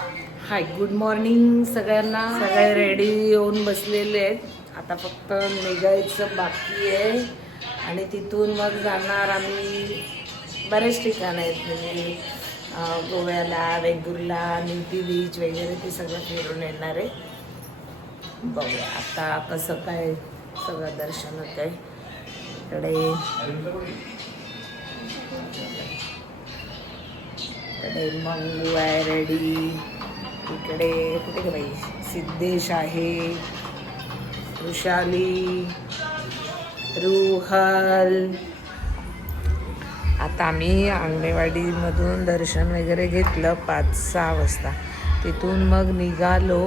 हाय, good morning सगळ्यांना. सगळे ready येऊन बसलेले आहेत. आता फक्त निघायचं बाकी आहे आणि तिथून मग जाणार आम्ही. बरेच ठिकाण आहेत म्हणजे गोव्याला, वेंगुर्ला, निमती बीच वगैरे ते सगळं फिरून येणार आहे. बघूया आता कसं काय सगळं दर्शन होतं आहे. इकडे मंगू आहे रेडी. इकडे कुठे का बाई सिद्धेश आहे, वृषाली, रुहल. आता आम्ही आंगणेवाडीमधून दर्शन वगैरे घेतलं 5-6 वाजता. तिथून मग निघालो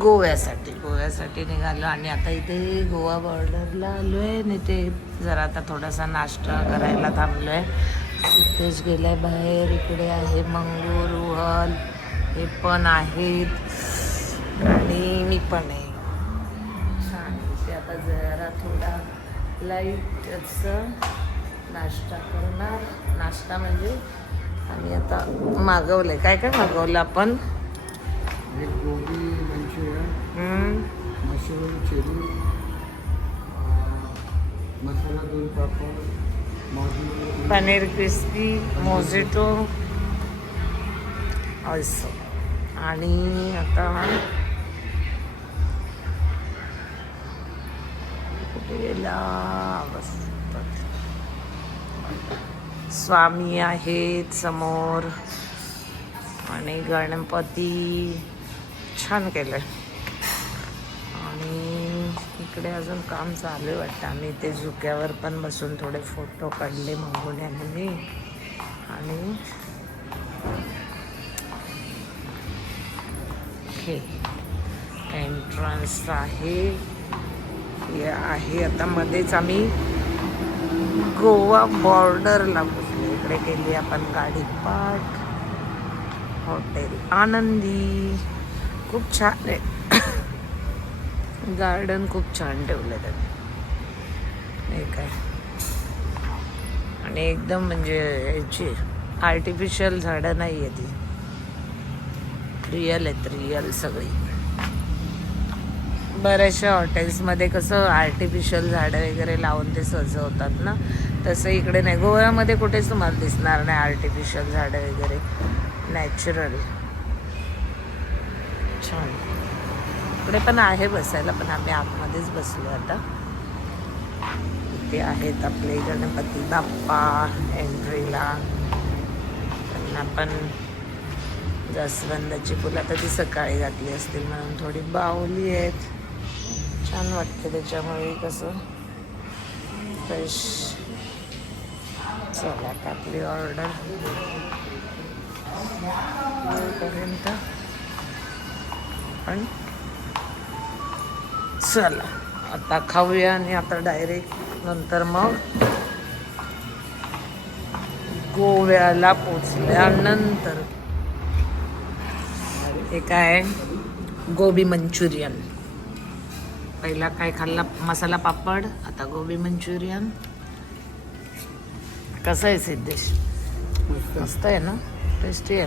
गोव्यासाठी निघालो आणि आता इथे गोवा बॉर्डरला आलो आहे आणि ते जरा आता थोडासा नाश्ता करायला थांबलो आहे. सिद्धेश गेलाय बाहेर. इकडे आहे मंगू, रुहल हे पण आहेत आणि मी पण आहे. छान. ते आता जरा थोडा लाईटच नाश्ता करणार. नाश्ता म्हणजे आम्ही आता मागवलंय. काय काय मागवलं आपण? एक गोबी मंचुरियन, मशरूम चिली, मसाला 2 पापड, पनीर क्रिस्पी, मोजिटो असं. आणि आता कुठे गेला बसतात. स्वामी आहेत समोर आणि गणपती छान केलं आहे. आणि इकडे अजून काम चालू आहे वाटतं. आम्ही ते झुक्यावर पण बसून थोडे फोटो काढले मागून आम्ही. आणि हे एंट्रन्स आहे. हे आहे आता मध्येच आम्ही गोवा बॉर्डरला पोचलो. इकडे केली आपण गाडी पार्क. हॉटेल आनंदी खूप छान आहे. गार्डन खूप छान ठेवलं त्यांनी. हे काय आणि एकदम म्हणजे याची आर्टिफिशियल झाडं नाही आहे ती, रिअल आहेत. रिअल सगळी. बऱ्याचशा हॉटेल्समध्ये कसं आर्टिफिशियल झाडं वगैरे लावून ते सजवतात ना, तसं इकडे नाही. गोव्यामध्ये कुठेच तुम्हाला दिसणार नाही आर्टिफिशियल झाडं वगैरे. नॅचरल छान. इकडे पण आहे बसायला, पण आम्ही आतमध्येच बसलो आता. इथे आहेत आपले गणपती बाप्पा एंट्रीला. त्यांना पण जास्वंदाची फुलं आता ती सकाळी घातली असतील म्हणून थोडी बावली आहेत. छान वाटते त्याच्यामुळे कसं फ्रेश. चला आता आपली ऑर्डर पर्यंत पण चला आता खाऊया आणि आता डायरेक्ट नंतर मग गोव्याला पोचल्यानंतर हे काय गोबी मंचुरियन. पहिला काय खाल्ला मसाला पापड, आता गोबी मंचुरियन. कसं आहे सिद्धेश? मस्त आहे ना, टेस्टी आहे.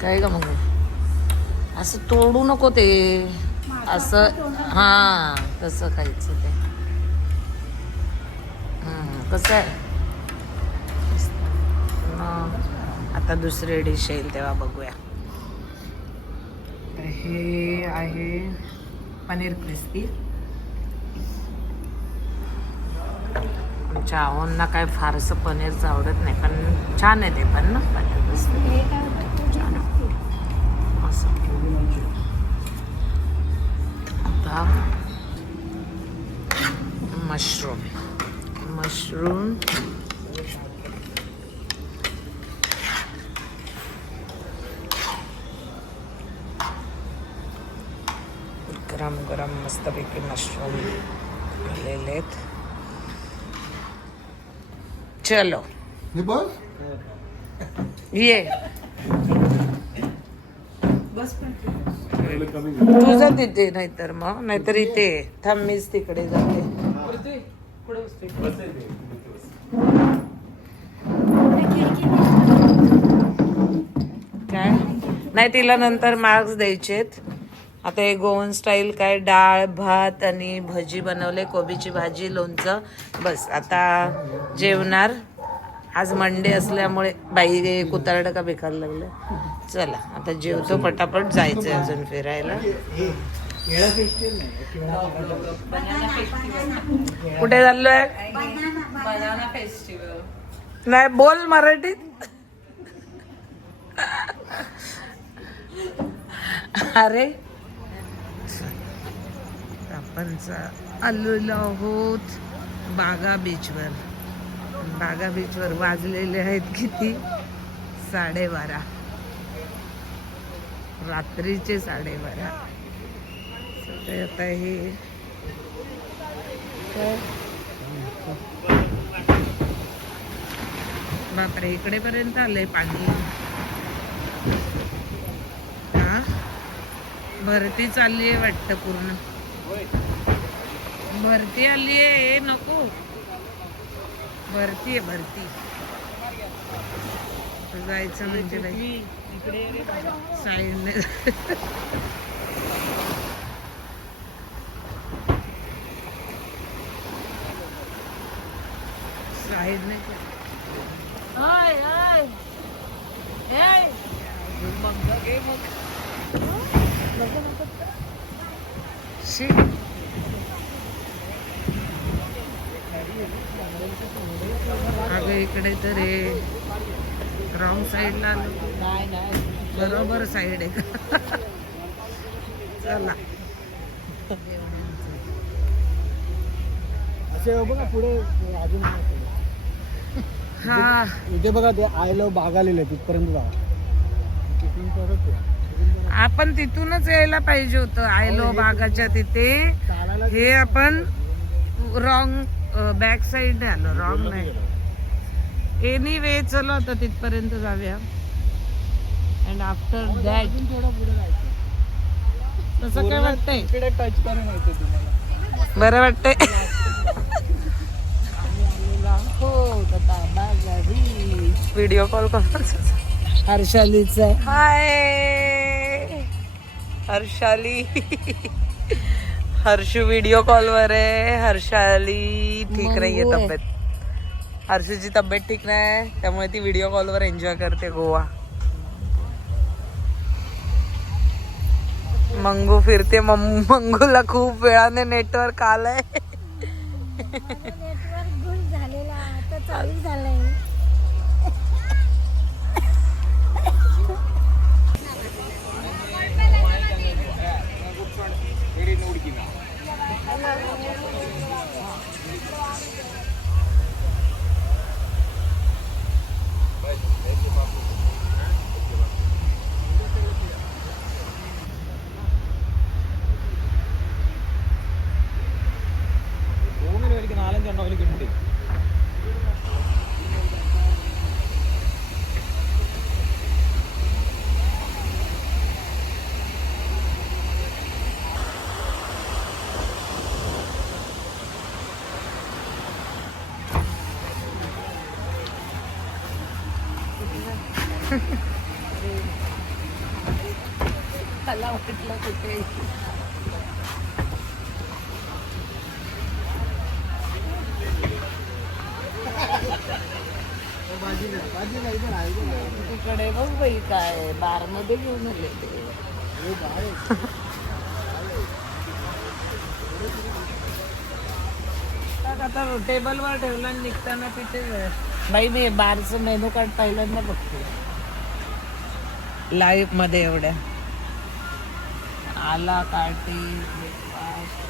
काय का मग असं तोडू नको ते असं. हां तसं खायचं ते. कसं आहे आता दुसरी डिश येईल तेव्हा बघूया. हे आहे पनीर क्रिस्पी. आमच्या आवडना काय फारसं पनीरचं आवडत नाही, पण छान आहे ते पण ना पनीर क्रिस्पी. छान असं. आता मशरूम गरम मस्तपैकी मशरूम आलेले आहेत. चलो ये तुझं तिथे, नाहीतर इथे थांब. मीच तिकडे जाते. काय नाही तिला नंतर मार्क्स द्यायचेत. आता हे गोवन स्टाईल काय डाळ भात आणि भजी बनवले, कोबीची भाजी लोणचं. बस आता जेवणार. आज मंडे असल्यामुळे बाई कुतारडं का बेकार लागलं. चला आता जेवतो पटापट, जायचंय अजून फिरायला. कुठे चाललोय? नाही बोल मराठीत. अरे आपण आलेलो आहोत बागा बीचवर. बागा बीचवर वाजलेले आहेत किती? 12:30 रात्रीचे 12:30. ते आता हे बापरे इकडे पर्यंत आलंय पाणी. हा भरती चालली आहे वाटतं पूर्ण. भरती आली आहे. नको भरती आहे भरती. जायचं म्हणजे बाई साईडने. साईडने अगं इकडे तर हे रॉंग साईडला आलो. बरोबर साईड आहे. चला असे बघा पुढे अजून हा इथे बघा ते आय लव्ह बागा लिहिले तिथपर्यंत जावा. तिथून परत आपण तिथूनच यायला पाहिजे होतं. आयलो बागाच्या तिथे. हे आपण रॉंग बॅक साईड आलो. रॉंग नाही. एनिवे चलो आता तिथपर्यंत जाऊया. अँड आफ्टर दॅट थोडं पुढे जायचं. तसं काय वाटतंय? इकडे टच करून यायचं तुम्हाला. बरं वाटतंय. व्हिडिओ कॉल कर. हर्षालीचा. हाय हर्षाली. हर्षू व्हिडिओ कॉलवर आहे. हर्षाली ठीक नाहीये तब्येत. हर्षूची तब्येत ठीक नाही त्यामुळे ती व्हिडिओ कॉलवर एन्जॉय करते गोवा. मंगू फिरते. मंगूला खूप वेळाने नेटवर्क आलंय. नेटवर्क गुल झालेला आता चालू झालंय. मला वाटलं कुठे तिकडे बघ बाई काय बार मध्ये घेऊन आले ते. आता टेबलवर ठेवला आणि निघताना तिथे बाई मी बारचं मेनू कार्ड पहिल्यांदा बघते लाईव्ह मध्ये. एवढ्या आला काटी ब्रेकफास्ट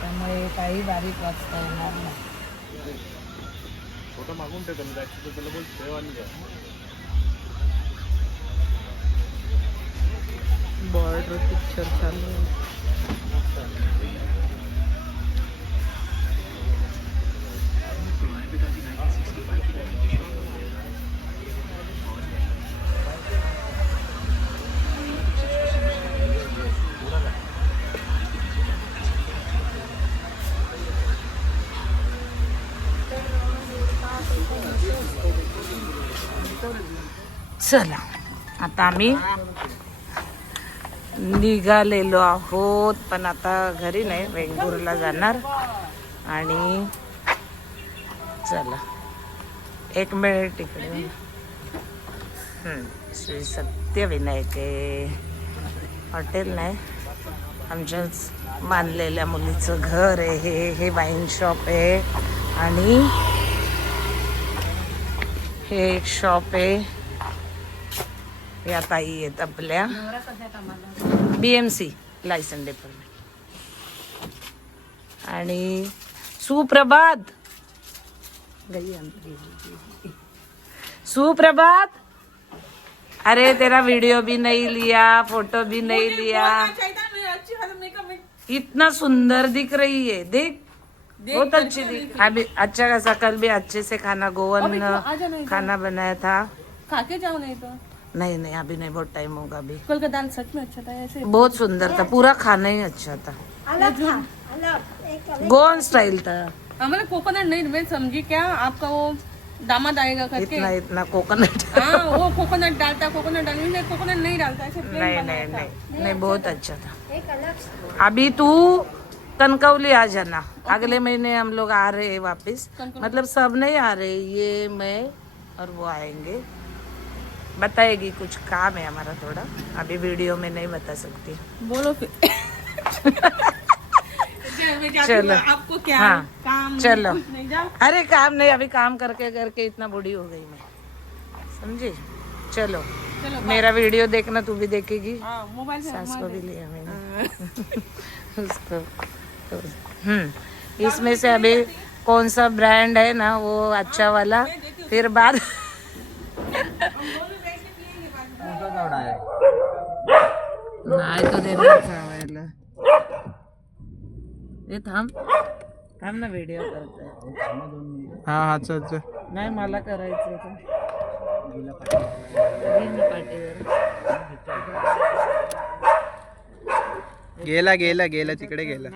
त्यामुळे काही बारीक वाचता येणार नाही. फोटो मागून ठेवतो मी त्याला बोल ठेव आणि घ्या. बॉर्डर पिक्चर चालू आहे. चला आता आम्ही निघालेलो आहोत, पण आता घरी नाही, वेंगुर्ला जाणार. आणि चला 1 मिनिट इकडे. श्री सत्यविनायक हॉटेल नाही, आमच्याच मानलेल्या मुलीचं घर आहे हे वाईन शॉप आहे. आणि हे एक शॉप आहे. या ताई आहेत आपल्या BMC लायसन डिपार्टमेंट. आणि सुप्रभात सुप्रभात. अरे तेरा वीडियो भी नहीं लिया, फोटो भी नहीं लिया. इतना सुंदर दिख रही है, देख बहुत अच्छी दिख. अभी अच्छा खासा कल भी अच्छे से खाना गोवन खाना बनाया था. खा के जाओ नहीं तो. नहीं अभी नहीं, बहुत टाइम होगा अभी. कल का दाल सच में अच्छा था ऐसे. बहुत सुंदर था, पूरा खाना ही अच्छा था, अलग था, अलग एक अलग. गोवन स्टाइल था. हमारे कोकोनट नहीं, मैं समझी क्या आपका वो दामाद आएगा करके. इतना कोकोनट. हाँ वो कोकोनट डालता, कोकोनट डालने कोकोनट नहीं डालता ऐसे plain नहीं बनाया था. नहीं बहुत अच्छा था. एक अलग. अभी तू कनकौली आ जाना, अगले महीने हम लोग आ रहे हैं वापस. मतलब सब नहीं आ रहे, ये मैं और वो आएंगे. बताएगी, कुछ काम है हमारा थोड़ा, अभी वीडियो में नहीं बता सकती. बोलो फिर. मैं जाती चलो. हूँ, आपको क्या हाँ, काम चलो. कुछ नहीं जाओ. अरे काम नहीं, अभी काम करके करके इतना बूढ़ी हो गई मैं, समझी. चलो चलो मेरा वीडियो देखना, तू भी देखेगी. हाँ मोबाइल से सास को मोबाइल भी से. लिया मैंने उसको तो, इसमें से अभी कौन सा ब्रांड है ना वो अच्छा वाला, फिर बाद नाही तो देणार खावायला. हे थांब ना, व्हिडिओ करतोय. हा चल चल. नाही मला करायचं होतं. गेला तिकडे गेला.